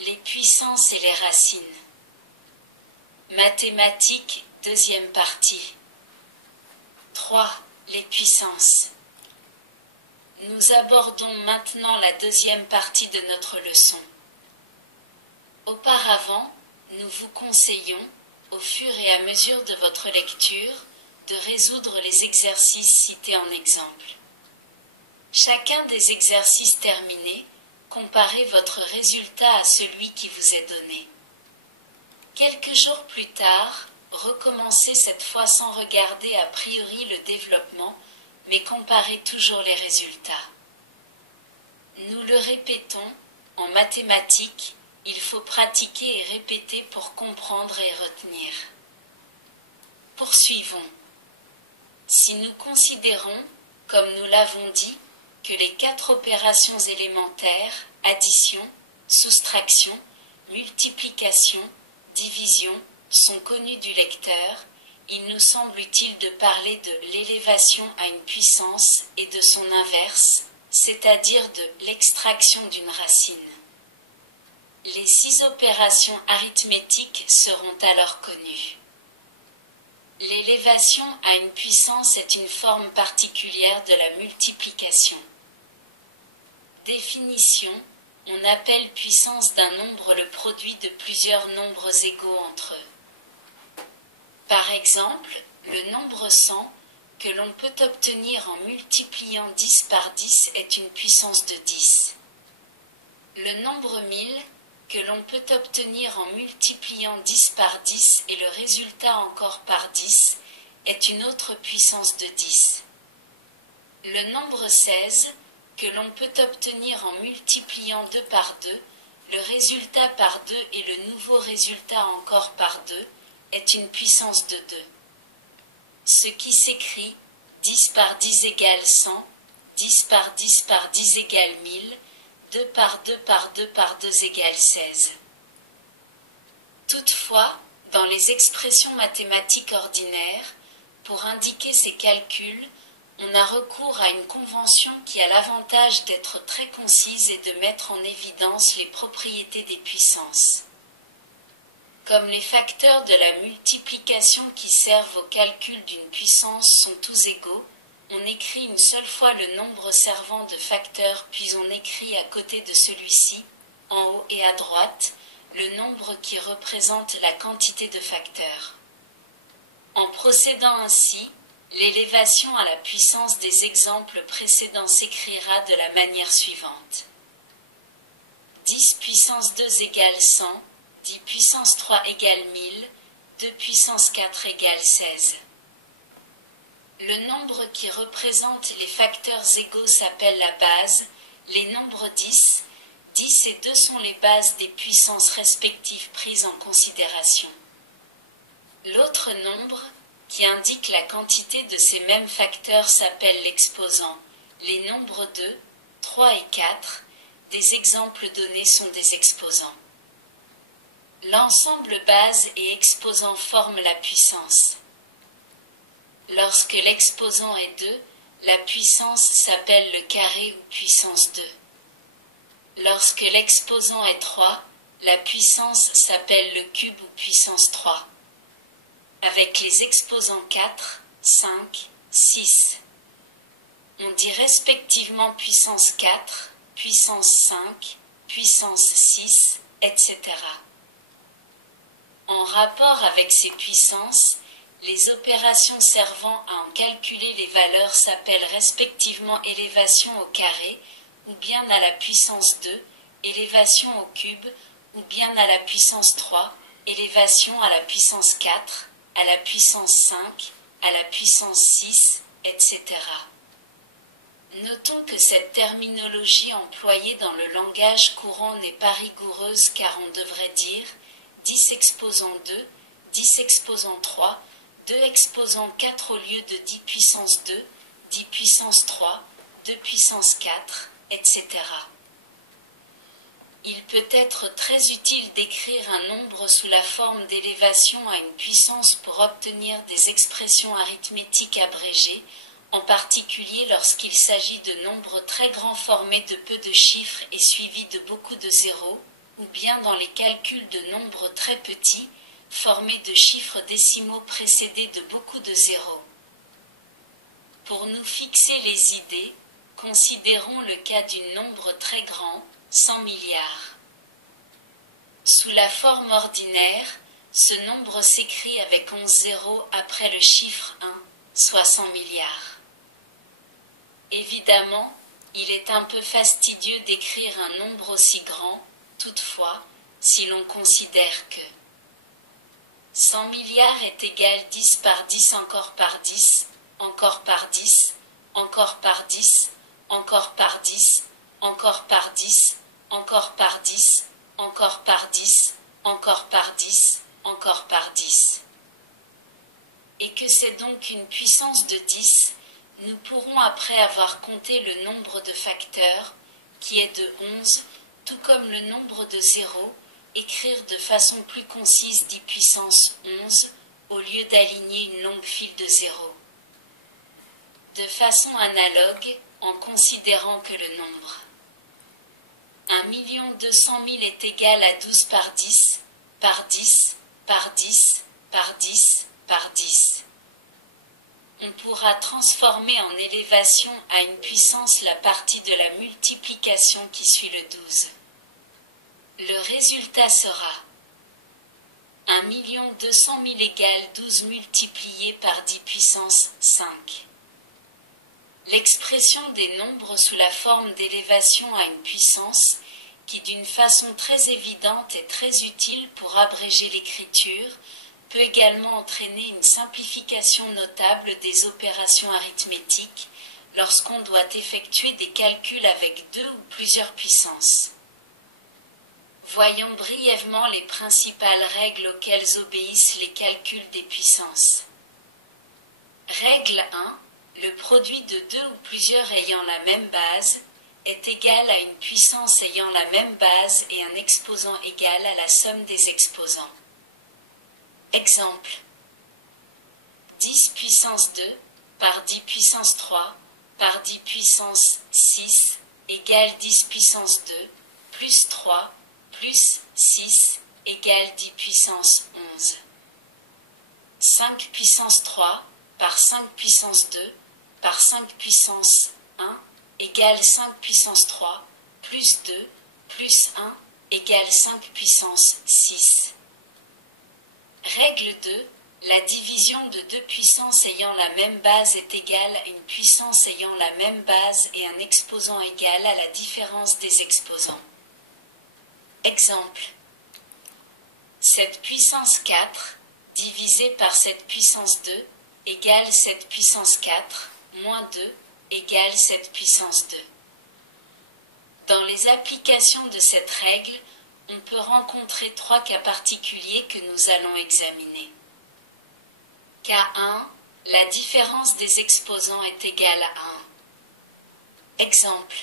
Les puissances et les racines. Mathématiques, deuxième partie. 3. Les puissances. Nous abordons maintenant la deuxième partie de notre leçon. Auparavant, nous vous conseillons, au fur et à mesure de votre lecture, de résoudre les exercices cités en exemple. Chacun des exercices terminés, comparez votre résultat à celui qui vous est donné. Quelques jours plus tard, recommencez cette fois sans regarder a priori le développement, mais comparez toujours les résultats. Nous le répétons, en mathématiques, il faut pratiquer et répéter pour comprendre et retenir. Poursuivons. Si nous considérons, comme nous l'avons dit, que les 4 opérations élémentaires, addition, soustraction, multiplication, division, sont connues du lecteur, il nous semble utile de parler de l'élévation à une puissance et de son inverse, c'est-à-dire de l'extraction d'une racine. Les 6 opérations arithmétiques seront alors connues. L'élévation à une puissance est une forme particulière de la multiplication. Définition: on appelle puissance d'un nombre le produit de plusieurs nombres égaux entre eux. Par exemple, le nombre 100, que l'on peut obtenir en multipliant 10 par 10 est une puissance de 10. Le nombre 1000, que l'on peut obtenir en multipliant 10 par 10 et le résultat encore par 10, est une autre puissance de 10. Le nombre 16, que l'on peut obtenir en multipliant 2 par 2, le résultat par 2 et le nouveau résultat encore par 2, est une puissance de 2. Ce qui s'écrit 10 par 10 égale 100, 10 par 10 par 10 égale 1000, 2 par 2 par 2 par 2 égale 16. Toutefois, dans les expressions mathématiques ordinaires, pour indiquer ces calculs, on a recours à une convention qui a l'avantage d'être très concise et de mettre en évidence les propriétés des puissances. Comme les facteurs de la multiplication qui servent au calcul d'une puissance sont tous égaux, on écrit une seule fois le nombre servant de facteur, puis on écrit à côté de celui-ci, en haut et à droite, le nombre qui représente la quantité de facteurs. En procédant ainsi, l'élévation à la puissance des exemples précédents s'écrira de la manière suivante. 10 puissance 2 égale 100, 10 puissance 3 égale 1000, 2 puissance 4 égale 16. Le nombre qui représente les facteurs égaux s'appelle la base, les nombres 10, 10 et 2 sont les bases des puissances respectives prises en considération. L'autre nombre, qui indique la quantité de ces mêmes facteurs s'appelle l'exposant. Les nombres 2, 3 et 4, des exemples donnés sont des exposants. L'ensemble base et exposant forment la puissance. Lorsque l'exposant est 2, la puissance s'appelle le carré ou puissance 2. Lorsque l'exposant est 3, la puissance s'appelle le cube ou puissance 3. Avec les exposants 4, 5, 6. On dit respectivement puissance 4, puissance 5, puissance 6, etc. En rapport avec ces puissances, les opérations servant à en calculer les valeurs s'appellent respectivement élévation au carré, ou bien à la puissance 2, élévation au cube, ou bien à la puissance 3, élévation à la puissance 4, à la puissance 5, à la puissance 6, etc. Notons que cette terminologie employée dans le langage courant n'est pas rigoureuse car on devrait dire 10 exposant 2, 10 exposant 3, 2 exposant 4 au lieu de 10 puissance 2, 10 puissance 3, 2 puissance 4, etc. Il peut être très utile d'écrire un nombre sous la forme d'élévation à une puissance pour obtenir des expressions arithmétiques abrégées, en particulier lorsqu'il s'agit de nombres très grands formés de peu de chiffres et suivis de beaucoup de zéros, ou bien dans les calculs de nombres très petits, formés de chiffres décimaux précédés de beaucoup de zéros. Pour nous fixer les idées, considérons le cas d'un nombre très grand, 100 milliards. Sous la forme ordinaire, ce nombre s'écrit avec 11 zéros après le chiffre 1, soit 100 milliards. Évidemment, il est un peu fastidieux d'écrire un nombre aussi grand, toutefois, si l'on considère que 100 milliards est égal 10 par 10 encore par 10, encore par 10, encore par 10, encore par 10, encore par 10, encore par 10, encore par 10, encore par 10, encore par 10. Et que c'est donc une puissance de 10, nous pourrons après avoir compté le nombre de facteurs, qui est de 11, tout comme le nombre de zéros, écrire de façon plus concise 10 puissance 11, au lieu d'aligner une longue file de zéros. De façon analogue, en considérant que le nombre 1 200 000 est égal à 12 par 10, par 10, par 10, par 10, par 10. On pourra transformer en élévation à une puissance la partie de la multiplication qui suit le 12. Le résultat sera 1 200 000 égale 12 multiplié par 10 puissance 5. L'expression des nombres sous la forme d'élévation à une puissance, qui d'une façon très évidente est très utile pour abréger l'écriture, peut également entraîner une simplification notable des opérations arithmétiques lorsqu'on doit effectuer des calculs avec 2 ou plusieurs puissances. Voyons brièvement les principales règles auxquelles obéissent les calculs des puissances. Règle 1. Le produit de 2 ou plusieurs ayant la même base est égal à une puissance ayant la même base et un exposant égal à la somme des exposants. Exemple. 10 puissance 2 par 10 puissance 3 par 10 puissance 6 égale 10 puissance 2 plus 3 plus 6 égale 10 puissance 11. 5 puissance 3 par 5 puissance 2 par 5 puissance 1 égale 5 puissance 3 plus 2 plus 1 égale 5 puissance 6. Règle 2. La division de deux puissances ayant la même base est égale à une puissance ayant la même base et un exposant égal à la différence des exposants. Exemple. 7 puissance 4 divisé par 7 puissance 2 égale 7 puissance 4 moins 2 égale 7 puissance 2. Dans les applications de cette règle, on peut rencontrer 3 cas particuliers que nous allons examiner. Cas 1. La différence des exposants est égale à 1. Exemple.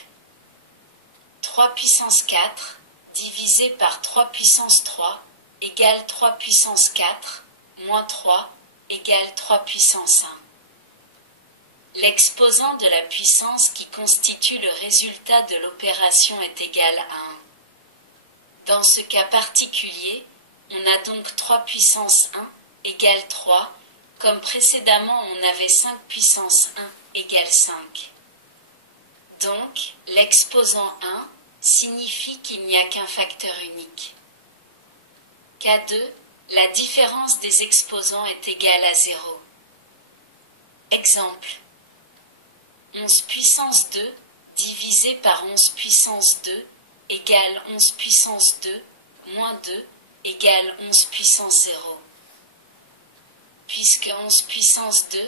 3 puissance 4 divisé par 3 puissance 3 égale 3 puissance 4 moins 3 égale 3 puissance 1. L'exposant de la puissance qui constitue le résultat de l'opération est égal à 1. Dans ce cas particulier, on a donc 3 puissance 1 égale 3, comme précédemment on avait 5 puissance 1 égale 5. Donc, l'exposant 1 signifie qu'il n'y a qu'un facteur unique. Cas 2, la différence des exposants est égale à 0. Exemple. 11 puissance 2 divisé par 11 puissance 2 égale 11 puissance 2 moins 2 égale 11 puissance 0. Puisque 11 puissance 2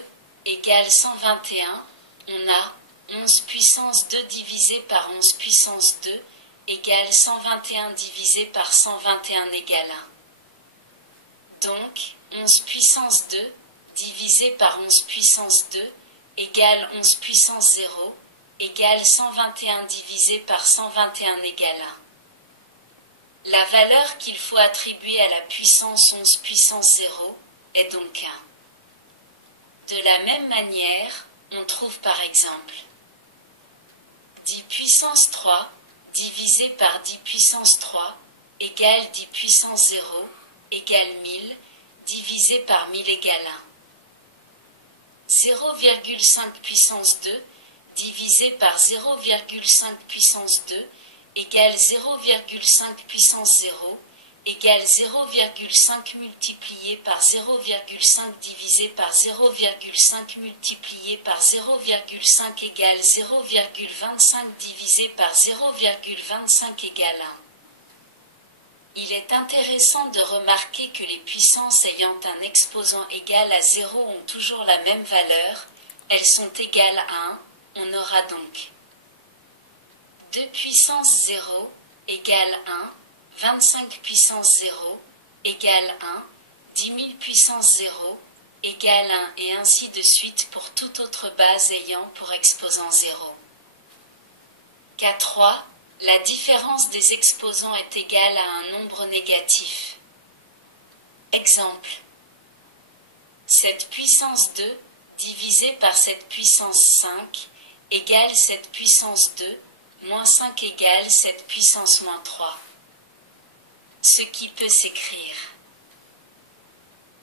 égale 121, on a 11 puissance 2 divisé par 11 puissance 2 égale 121 divisé par 121 égale 1. Donc, 11 puissance 2 divisé par 11 puissance 2 égale 11 puissance 0 égale 121 divisé par 121 égale 1. La valeur qu'il faut attribuer à la puissance 11 puissance 0 est donc 1. De la même manière, on trouve par exemple 10 puissance 3 divisé par 10 puissance 3 égale 10 puissance 0 égale 1000 divisé par 1000 égale 1. 0,5 puissance 2 divisé par 0,5 puissance 2 égale 0,5 puissance 0 égale 0,5 multiplié par 0,5 divisé par 0,5 multiplié par 0,5 égale 0,25 divisé par 0,25 égale 1. Il est intéressant de remarquer que les puissances ayant un exposant égal à 0 ont toujours la même valeur, elles sont égales à 1, on aura donc 2 puissance 0 égale 1, 25 puissance 0 égale 1, 10 000 puissance 0 égale 1 et ainsi de suite pour toute autre base ayant pour exposant 0. Cas 3. La différence des exposants est égale à un nombre négatif. Exemple. Cette puissance 2 divisé par cette puissance 5 égale cette puissance 2 moins 5 égale cette puissance moins 3. Ce qui peut s'écrire.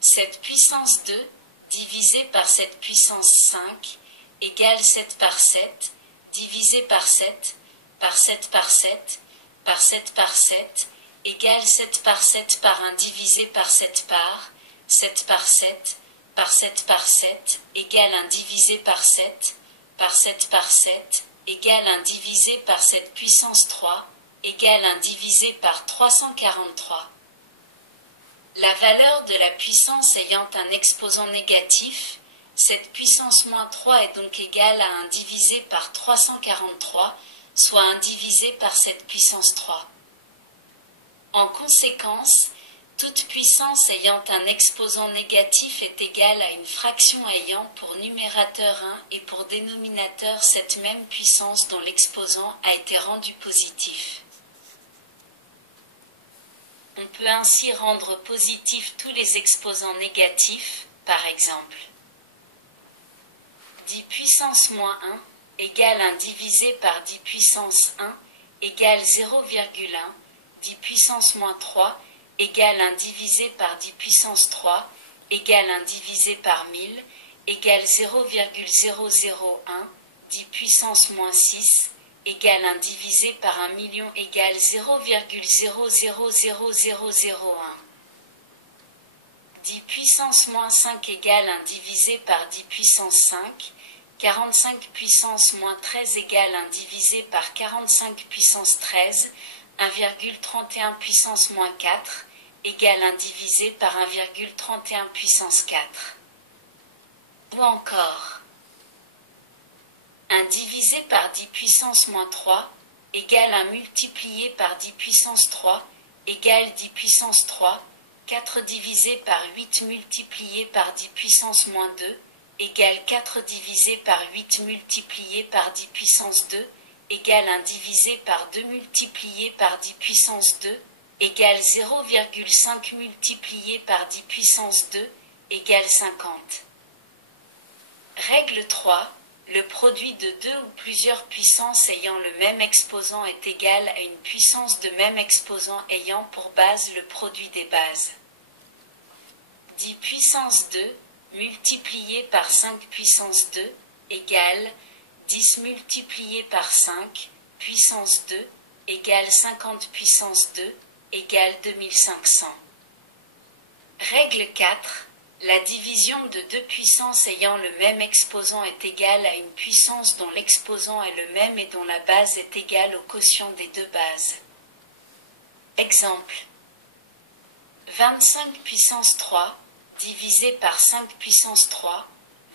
Cette puissance 2 divisé par cette puissance 5 égale 7 par 7 divisé par 7 par 7 par 7, par 7 par 7, égale 7 par 7 par 1 divisé par 7 par 7 par 7, par 7 par 7, égale 1 divisé par 7, par 7 par 7, égale 1 divisé par 7 puissance 3, égale 1 divisé par 343. La valeur de la puissance ayant un exposant négatif, cette puissance moins 3 est donc égale à 1 divisé par 343, soit 1 divisé par cette puissance 3. En conséquence, toute puissance ayant un exposant négatif est égale à une fraction ayant pour numérateur 1 et pour dénominateur cette même puissance dont l'exposant a été rendu positif. On peut ainsi rendre positifs tous les exposants négatifs, par exemple 10 puissance moins 1 égale 1 divisé par 10 puissance 1 égale 0,1, 10 puissance moins 3 égale 1 divisé par 10 puissance 3 égale 1 divisé par 1000 égale 0,001, 10 puissance moins 6 égale 1 divisé par 1 million égale 0,000001. 10 puissance moins 5 égale 1 divisé par 10 puissance 5, 45 puissance moins 13 égale 1 divisé par 45 puissance 13, 1,31 puissance moins 4 égale 1 divisé par 1,31 puissance 4. Ou encore 1 divisé par 10 puissance moins 3 égale 1 multiplié par 10 puissance 3 égale 10 puissance 3, 4 divisé par 8 multiplié par 10 puissance moins 2 égale 4 divisé par 8 multiplié par 10 puissance 2 égale 1 divisé par 2 multiplié par 10 puissance 2 égale 0,5 multiplié par 10 puissance 2 égale 50. Règle 3. Le produit de deux ou plusieurs puissances ayant le même exposant est égal à une puissance de même exposant ayant pour base le produit des bases. 10 puissance 2 multiplié par 5 puissance 2 égale 10 multiplié par 5 puissance 2 égale 50 puissance 2 égale 2500. Règle 4. La division de deux puissances ayant le même exposant est égale à une puissance dont l'exposant est le même et dont la base est égale au quotient des deux bases. Exemple. 25 puissance 3 divisé par 5 puissance 3,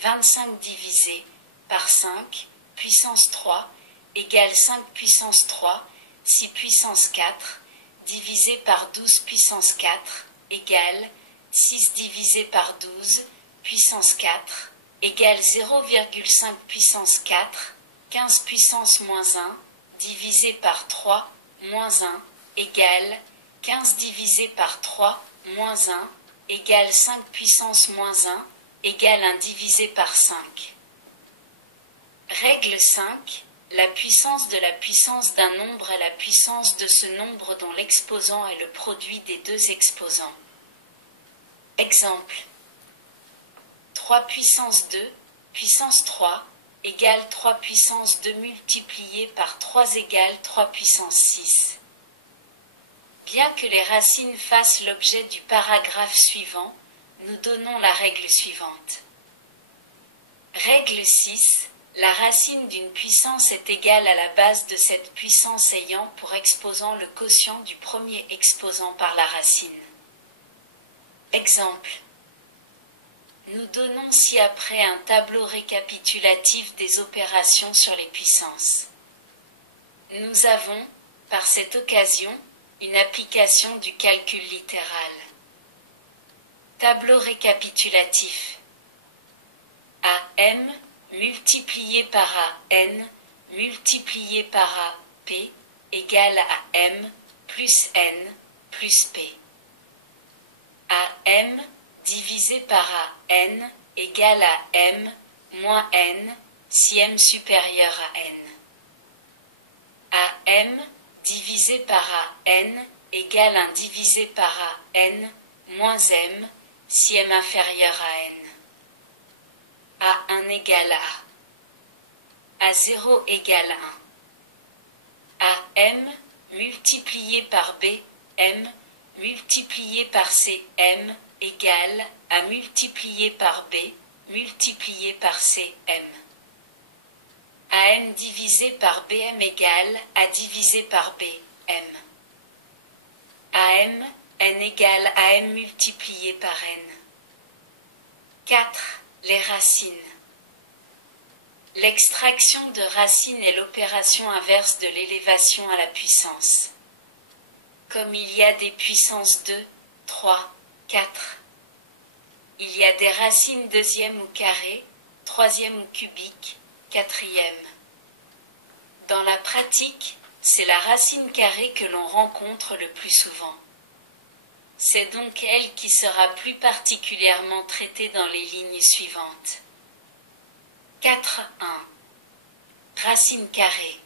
25 divisé par 5 puissance 3 égale 5 puissance 3, 6 puissance 4 divisé par 12 puissance 4 égale 6 divisé par 12 puissance 4 égale 0,5 puissance 4, 15 puissance moins 1 divisé par 3 moins 1 égale 15 divisé par 3 moins 1 égale 5 puissance moins 1 égale 1 divisé par 5. Règle 5. La puissance de la puissance d'un nombre est la puissance de ce nombre dont l'exposant est le produit des deux exposants. Exemple. 3 puissance 2, puissance 3, égale 3 puissance 2 multiplié par 3 égale 3 puissance 6. Bien que les racines fassent l'objet du paragraphe suivant, nous donnons la règle suivante. Règle 6. La racine d'une puissance est égale à la base de cette puissance ayant pour exposant le quotient du premier exposant par la racine. Exemple. Nous donnons ci-après un tableau récapitulatif des opérations sur les puissances. Nous avons, par cette occasion, une application du calcul littéral. Tableau récapitulatif. AM multiplié par AN multiplié par AP égale à M plus N plus P. AM divisé par AN égale à M moins N si M supérieur à N. AM divisé par AN égale 1 divisé par AN moins M si M inférieur à N. A1 égale A. A0 égale 1. AM multiplié par B, M multiplié par C, M égale A multiplié par B multiplié par C, M. AM divisé par BM égale A divisé par B, M. AM, N égale AM multiplié par N. 4. Les racines. L'extraction de racines est l'opération inverse de l'élévation à la puissance. Comme il y a des puissances 2, 3, 4. Il y a des racines deuxième ou carré, troisième ou cubique, quatrième. Dans la pratique, c'est la racine carrée que l'on rencontre le plus souvent. C'est donc elle qui sera plus particulièrement traitée dans les lignes suivantes. 4.1. Racine carrée.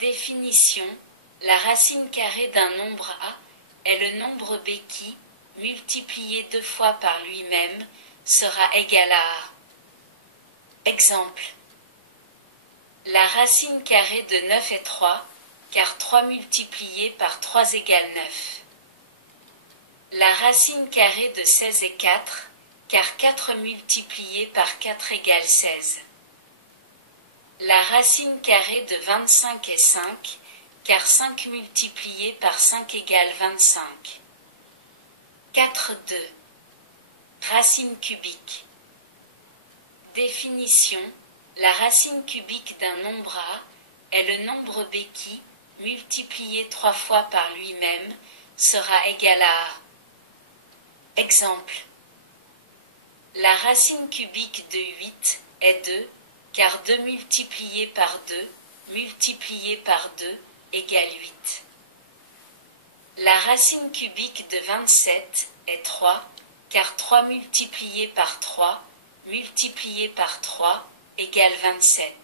Définition. La racine carrée d'un nombre A est le nombre B qui, multiplié 2 fois par lui-même, sera égal à A. Exemple. La racine carrée de 9 est 3, car 3 multiplié par 3 égale 9. La racine carrée de 16 est 4, car 4 multiplié par 4 égale 16. La racine carrée de 25 est 5, car 5 multiplié par 5 égale 25. 4.2. Racine cubique. Définition. La racine cubique d'un nombre A est le nombre B qui, multiplié 3 fois par lui-même, sera égal à A. Exemple. La racine cubique de 8 est 2, car 2 multiplié par 2, multiplié par 2, égale 8. La racine cubique de 27 est 3, car 3 multiplié par 3, multiplié par 3, égale 27.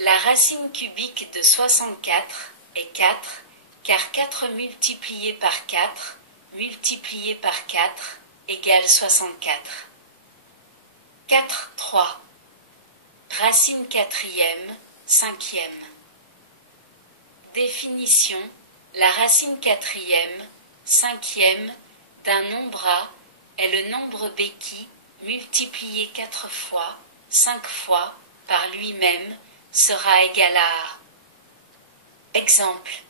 La racine cubique de 64 est 4, car 4 multiplié par 4, multiplié par 4, égale 64. 4.3. Racine quatrième, cinquième. Définition. La racine quatrième, cinquième, d'un nombre A est le nombre B qui, multiplié 4 fois, 5 fois, par lui-même, sera égal à A. Exemple.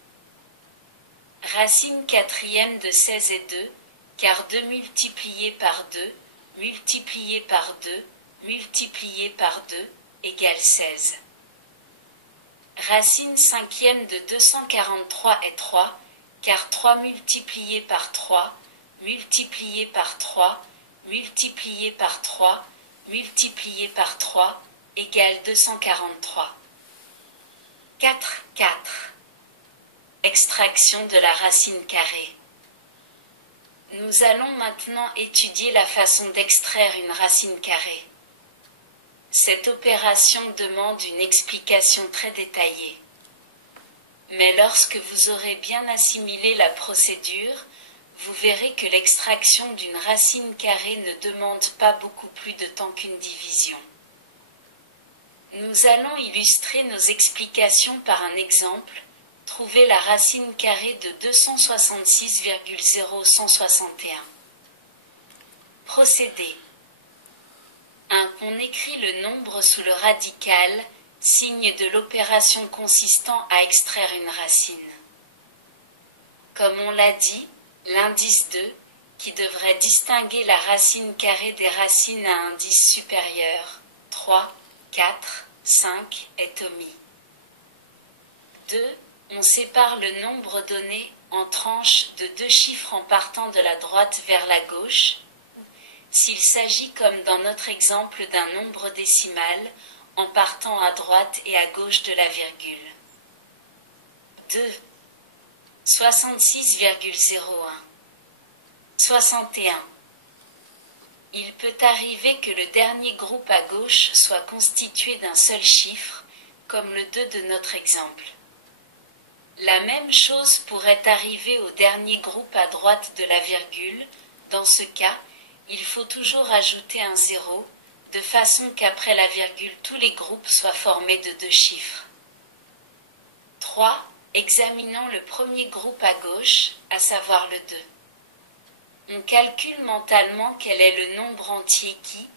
Racine quatrième de 16 est 2, car 2 multiplié par 2, multiplié par 2, multiplié par 2, égale 16. Racine cinquième de 243 est 3, car 3 multiplié par 3, multiplié par 3, multiplié par 3, multiplié par 3, égale 243. 4.4. Extraction de la racine carrée. Nous allons maintenant étudier la façon d'extraire une racine carrée. Cette opération demande une explication très détaillée. Mais lorsque vous aurez bien assimilé la procédure, vous verrez que l'extraction d'une racine carrée ne demande pas beaucoup plus de temps qu'une division. Nous allons illustrer nos explications par un exemple. Trouver la racine carrée de 266,0161. Procédé. 1. On écrit le nombre sous le radical, signe de l'opération consistant à extraire une racine. Comme on l'a dit, l'indice 2, qui devrait distinguer la racine carrée des racines à indice supérieur, 3, 4, 5, est omis. 2. On sépare le nombre donné en tranches de 2 chiffres en partant de la droite vers la gauche, s'il s'agit comme dans notre exemple d'un nombre décimal, en partant à droite et à gauche de la virgule. 2. 66,01. 61. Il peut arriver que le dernier groupe à gauche soit constitué d'un seul chiffre, comme le 2 de notre exemple. La même chose pourrait arriver au dernier groupe à droite de la virgule. Dans ce cas, il faut toujours ajouter un 0, de façon qu'après la virgule tous les groupes soient formés de 2 chiffres. 3. Examinons le premier groupe à gauche, à savoir le 2. On calcule mentalement quel est le nombre entier qui,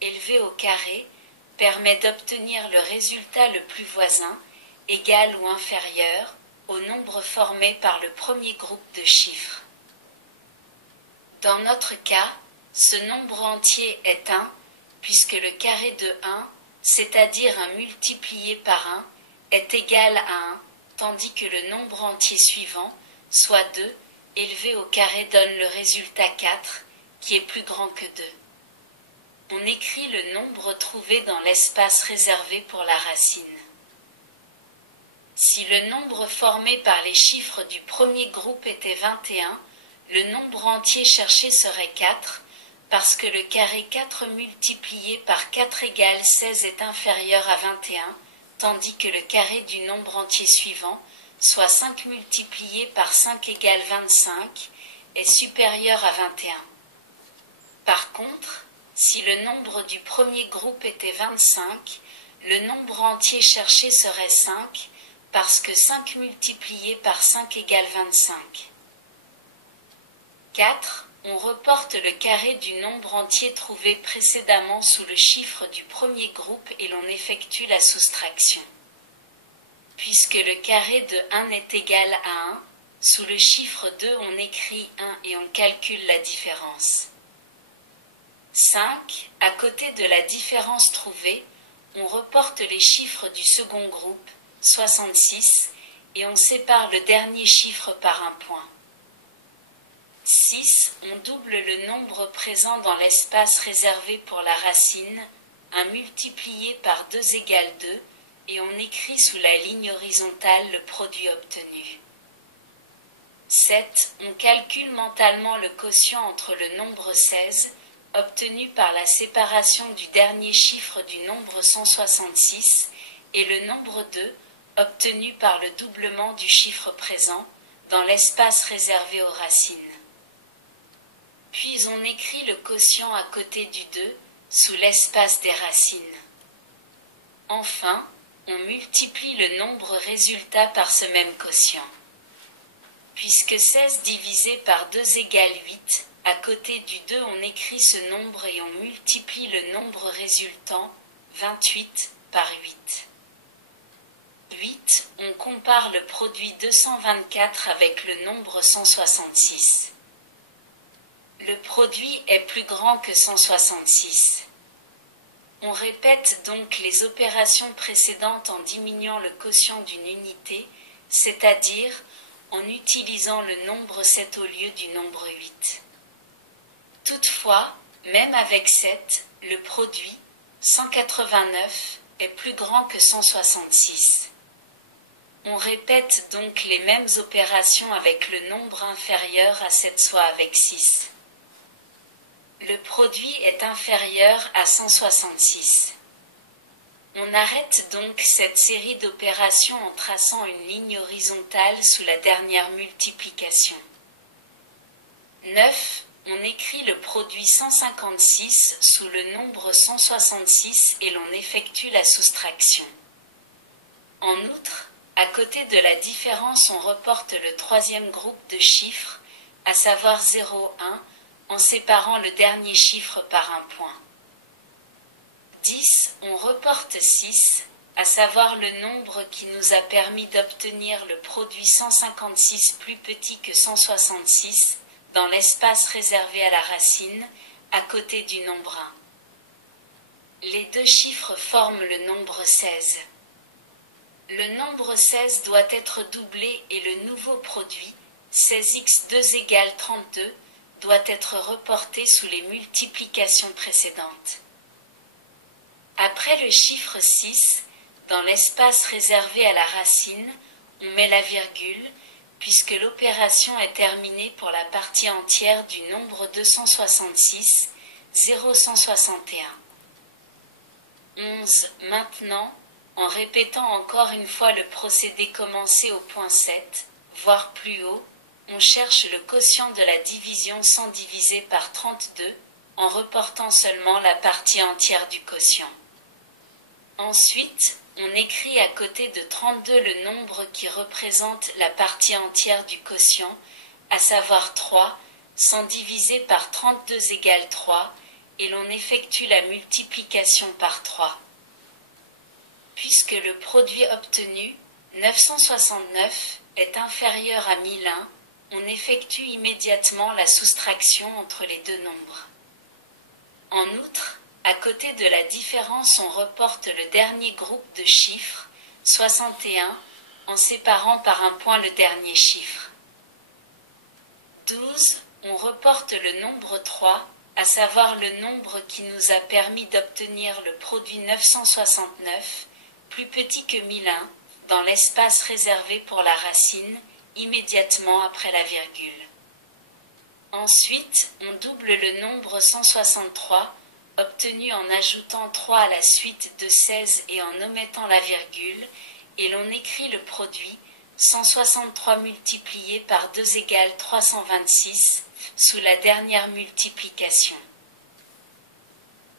élevé au carré, permet d'obtenir le résultat le plus voisin, égal ou inférieur, au nombre formé par le premier groupe de chiffres. Dans notre cas, ce nombre entier est 1, puisque le carré de 1, c'est-à-dire 1 multiplié par 1, est égal à 1, tandis que le nombre entier suivant, soit 2, élevé au carré donne le résultat 4, qui est plus grand que 2. On écrit le nombre trouvé dans l'espace réservé pour la racine. Si le nombre formé par les chiffres du premier groupe était 21, le nombre entier cherché serait 4, parce que le carré 4 multiplié par 4 égale 16 est inférieur à 21, tandis que le carré du nombre entier suivant, soit 5 multiplié par 5 égale 25, est supérieur à 21. Par contre, si le nombre du premier groupe était 25, le nombre entier cherché serait 5, parce que 5 multiplié par 5 égale 25. 4. On reporte le carré du nombre entier trouvé précédemment sous le chiffre du premier groupe et l'on effectue la soustraction. Puisque le carré de 1 est égal à 1, sous le chiffre 2 on écrit 1 et on calcule la différence. 5. À côté de la différence trouvée, on reporte les chiffres du second groupe, 66, et on sépare le dernier chiffre par un point. 6. On double le nombre présent dans l'espace réservé pour la racine, 1 multiplié par 2 égale 2, et on écrit sous la ligne horizontale le produit obtenu. 7. On calcule mentalement le quotient entre le nombre 16, obtenu par la séparation du dernier chiffre du nombre 166, et le nombre 2, obtenu par le doublement du chiffre présent, dans l'espace réservé aux racines. Puis on écrit le quotient à côté du 2, sous l'espace des racines. Enfin, on multiplie le nombre résultat par ce même quotient. Puisque 16 divisé par 2 égale 8, à côté du 2 on écrit ce nombre et on multiplie le nombre résultant, 28, par 8. 8. On compare le produit 224 avec le nombre 166. Le produit est plus grand que 166. On répète donc les opérations précédentes en diminuant le quotient d'une unité, c'est-à-dire en utilisant le nombre 7 au lieu du nombre 8. Toutefois, même avec 7, le produit, 189, est plus grand que 166. On répète donc les mêmes opérations avec le nombre inférieur à 7 soit avec 6. Le produit est inférieur à 166. On arrête donc cette série d'opérations en traçant une ligne horizontale sous la dernière multiplication. 9. On écrit le produit 156 sous le nombre 166 et l'on effectue la soustraction. En outre, à côté de la différence, on reporte le troisième groupe de chiffres, à savoir 0, 1, en séparant le dernier chiffre par un point. 10. On reporte 6, à savoir le nombre qui nous a permis d'obtenir le produit 156 plus petit que 166, dans l'espace réservé à la racine, à côté du nombre 1. Les deux chiffres forment le nombre 16. Le nombre 16 doit être doublé et le nouveau produit, 16x2 égale 32, doit être reporté sous les multiplications précédentes. Après le chiffre 6, dans l'espace réservé à la racine, on met la virgule, puisque l'opération est terminée pour la partie entière du nombre 266, 0,161. 11. Maintenant, en répétant encore une fois le procédé commencé au point 7, voire plus haut, on cherche le quotient de la division sans diviser par 32, en reportant seulement la partie entière du quotient. Ensuite, on écrit à côté de 32 le nombre qui représente la partie entière du quotient, à savoir 3, sans diviser par 32 égale 3, et l'on effectue la multiplication par 3. Puisque le produit obtenu, 969, est inférieur à 1001, on effectue immédiatement la soustraction entre les deux nombres. En outre, à côté de la différence, on reporte le dernier groupe de chiffres, 61, en séparant par un point le dernier chiffre. 12. On reporte le nombre 3, à savoir le nombre qui nous a permis d'obtenir le produit 969, plus petit que 1001, dans l'espace réservé pour la racine, immédiatement après la virgule. Ensuite, on double le nombre 163, obtenu en ajoutant 3 à la suite de 16 et en omettant la virgule, et l'on écrit le produit 163 multiplié par 2 égale 326, sous la dernière multiplication.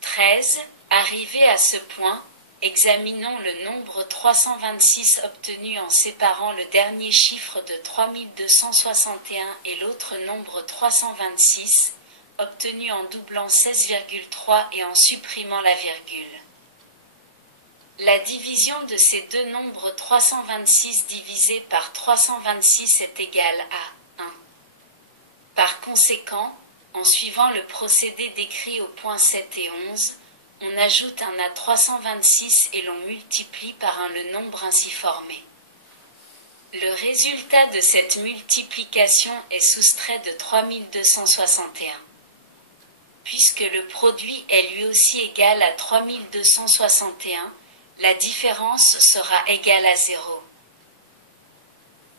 13. Arrivé à ce point, examinons le nombre 326 obtenu en séparant le dernier chiffre de 3261 et l'autre nombre 326, obtenu en doublant 16,3 et en supprimant la virgule. La division de ces deux nombres 326 divisé par 326 est égale à 1. Par conséquent, en suivant le procédé décrit au point 7 et 11, on ajoute un à 326 et l'on multiplie par un le nombre ainsi formé. Le résultat de cette multiplication est soustrait de 3261. Puisque le produit est lui aussi égal à 3261, la différence sera égale à 0.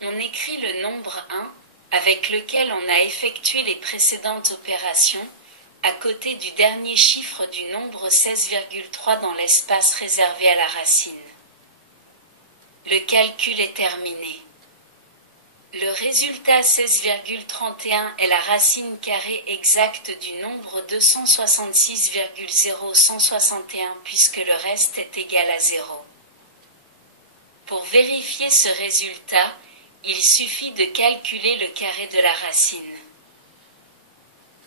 On écrit le nombre 1, avec lequel on a effectué les précédentes opérations, à côté du dernier chiffre du nombre 16,3 dans l'espace réservé à la racine. Le calcul est terminé. Le résultat 16,31 est la racine carrée exacte du nombre 266,0161 puisque le reste est égal à 0. Pour vérifier ce résultat, il suffit de calculer le carré de la racine.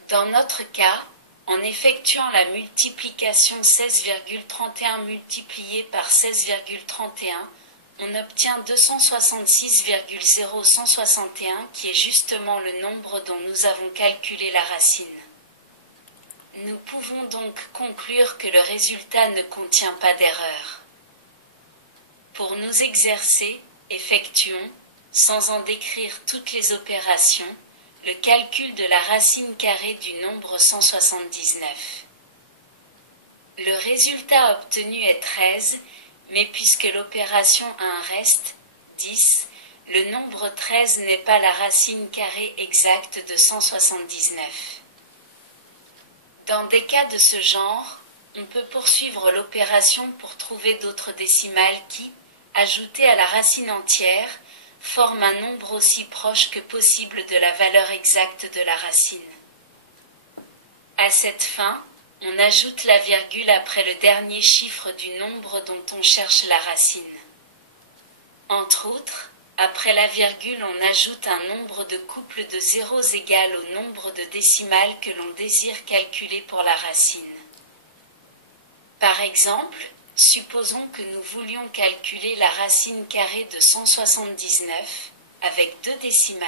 Dans notre cas, en effectuant la multiplication 16,31 multiplié par 16,31, on obtient 266,0161 qui est justement le nombre dont nous avons calculé la racine. Nous pouvons donc conclure que le résultat ne contient pas d'erreur. Pour nous exercer, effectuons, sans en décrire toutes les opérations, le calcul de la racine carrée du nombre 179. Le résultat obtenu est 13, mais puisque l'opération a un reste, 10, le nombre 13 n'est pas la racine carrée exacte de 179. Dans des cas de ce genre, On peut poursuivre l'opération pour trouver d'autres décimales qui, ajoutées à la racine entière, forment un nombre aussi proche que possible de la valeur exacte de la racine. À cette fin, on ajoute la virgule après le dernier chiffre du nombre dont on cherche la racine. Entre autres, après la virgule, on ajoute un nombre de couples de zéros égal au nombre de décimales que l'on désire calculer pour la racine. Par exemple, supposons que nous voulions calculer la racine carrée de 179 avec 2 décimales.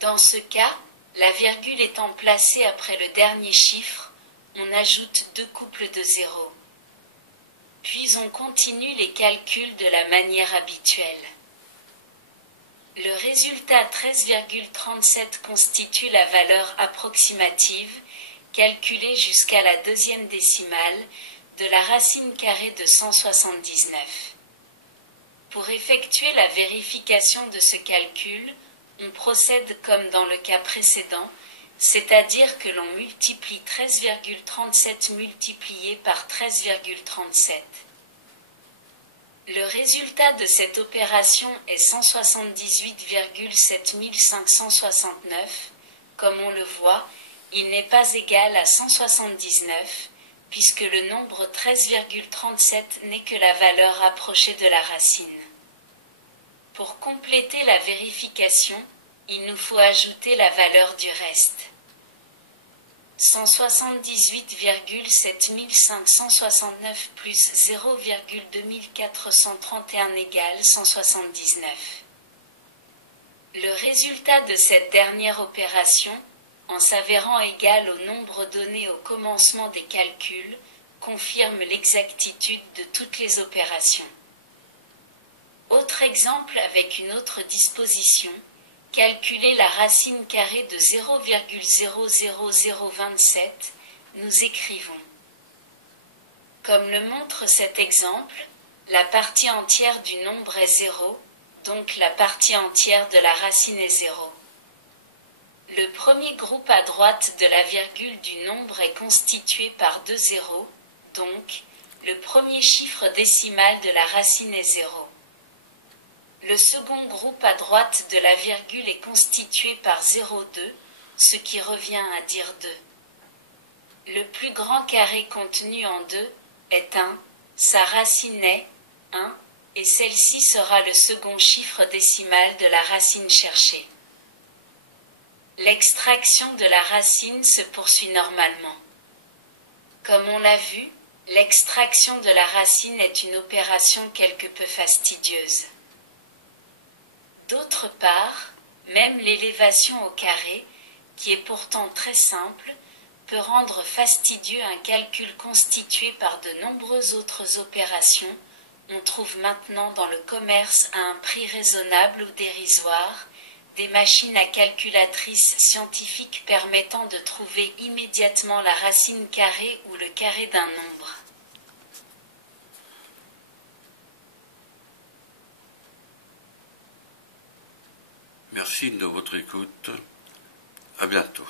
Dans ce cas, la virgule étant placée après le dernier chiffre, on ajoute 2 couples de zéros. Puis on continue les calculs de la manière habituelle. Le résultat 13,37 constitue la valeur approximative, calculée jusqu'à la deuxième décimale, de la racine carrée de 179. Pour effectuer la vérification de ce calcul, on procède comme dans le cas précédent, c'est-à-dire que l'on multiplie 13,37 multiplié par 13,37. Le résultat de cette opération est 178,7569. Comme on le voit, il n'est pas égal à 179, puisque le nombre 13,37 n'est que la valeur rapprochée de la racine. Pour compléter la vérification, il nous faut ajouter la valeur du reste. 178,7569 plus 0,2431 égale 179. Le résultat de cette dernière opération, en s'avérant égal au nombre donné au commencement des calculs, confirme l'exactitude de toutes les opérations. Autre exemple avec une autre disposition, calculer la racine carrée de 0,00027, nous écrivons. Comme le montre cet exemple, la partie entière du nombre est 0, donc la partie entière de la racine est 0. Le premier groupe à droite de la virgule du nombre est constitué par 2 zéros, donc le premier chiffre décimal de la racine est 0. Le second groupe à droite de la virgule est constitué par 0,2, ce qui revient à dire 2. Le plus grand carré contenu en 2 est 1, sa racine est 1, et celle-ci sera le second chiffre décimal de la racine cherchée. L'extraction de la racine se poursuit normalement. Comme on l'a vu, l'extraction de la racine est une opération quelque peu fastidieuse. D'autre part, même l'élévation au carré, qui est pourtant très simple, peut rendre fastidieux un calcul constitué par de nombreuses autres opérations. On trouve maintenant dans le commerce à un prix raisonnable ou dérisoire, des machines à calculatrice scientifique permettant de trouver immédiatement la racine carrée ou le carré d'un nombre. Merci de votre écoute. À bientôt.